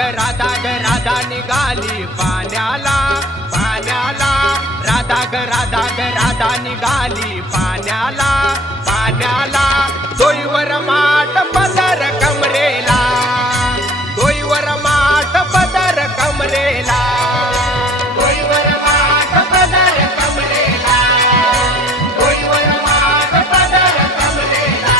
राधा निघाली पाण्याला पाण्याला राधा ग राधा निघाली पाण्याला पाण्याला दोईवर माठ पदर कमरेला दोईवर माठ पदर कमरेला दोईवर माठ पदर कमरेला दोईवर माठ पदर कमरेला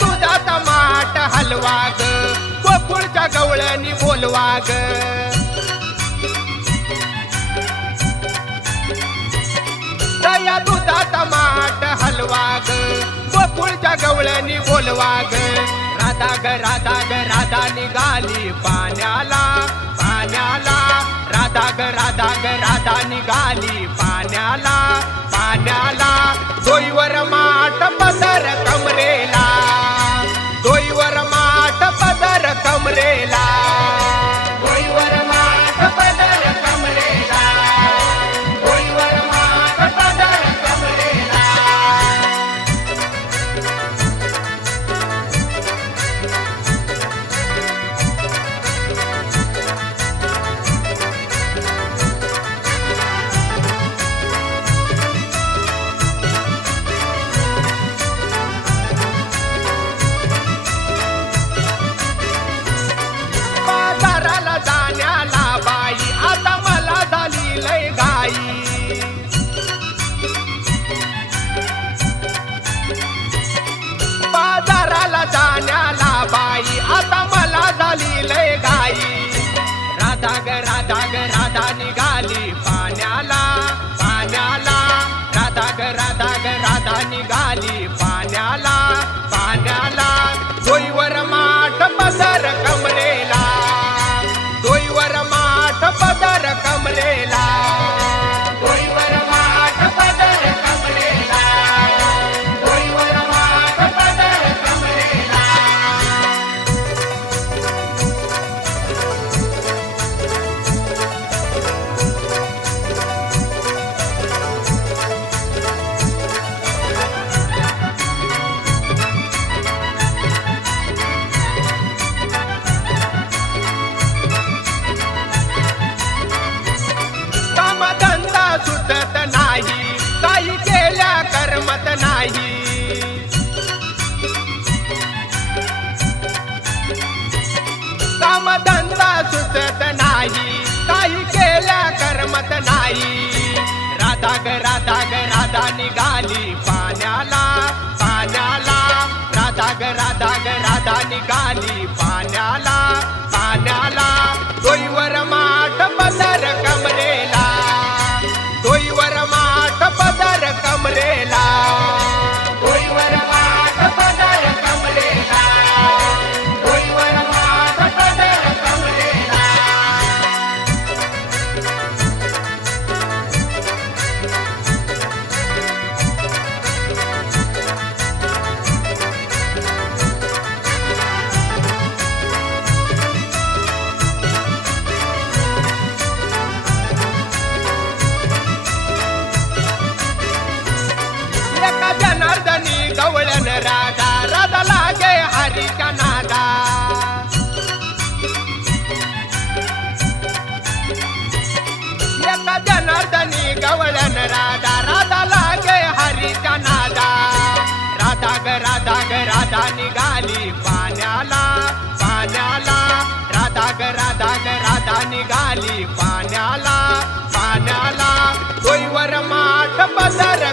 दुधाचा माठ हलवा ग गोकुळच्या गवळणी बोलवा ग दया दुधाचा माठ हलवा ग गोकुळच्या गवळणी बोलवा ग राधा निघाली पाण्याला पाण्याला राधा ग राधा निघाली पाण्याला पाण्याला दोईवर माठ पदर कमरेला दोईवर माठ पदर कमरेला दोईवर माठ पदर कमरेला दोईवर माठ पदर कमरेला बाजाराला जाण्याला बाई आता मला झाली लय घाई बाजाराला जाण्याला बाई आता मला झाली लय घाई राधा ग राधा निघाली पाण्याला पाण्याला राधा ग राधा निघाली पाण्याला पाण्याला दोईवर माठ पदर कमरेला दोईवर माठ पदर कमरेला दोईवर माठ पदर कमरेला दोईवर माठ पदर कमरेला कामधंदा सुटत नाही काही केल्या करमत नाही कामधंदा सुटत नाही काही केल्या करमत नाही राधा ग राधा निघाली पाण्याला पाण्याला राधा ग राधा निघाली पाण्याला पाण्याला दोईवर माठ पदर कमरेला दोईवर माठ पदर कमरेला दोईवर माठ पदर कमरेला दोईवर माठ पदर कमरेला एका जनार्दनी गवळण राधा लागे हरीच्या नादा एका जनार्दनी गवळण राधा लागे हरीच्या नादा राधा ग राधा निघाली पाण्याला पाण्याला राधा ग राधा निघाली पाण्याला पाण्याला दोईवर माठ पदर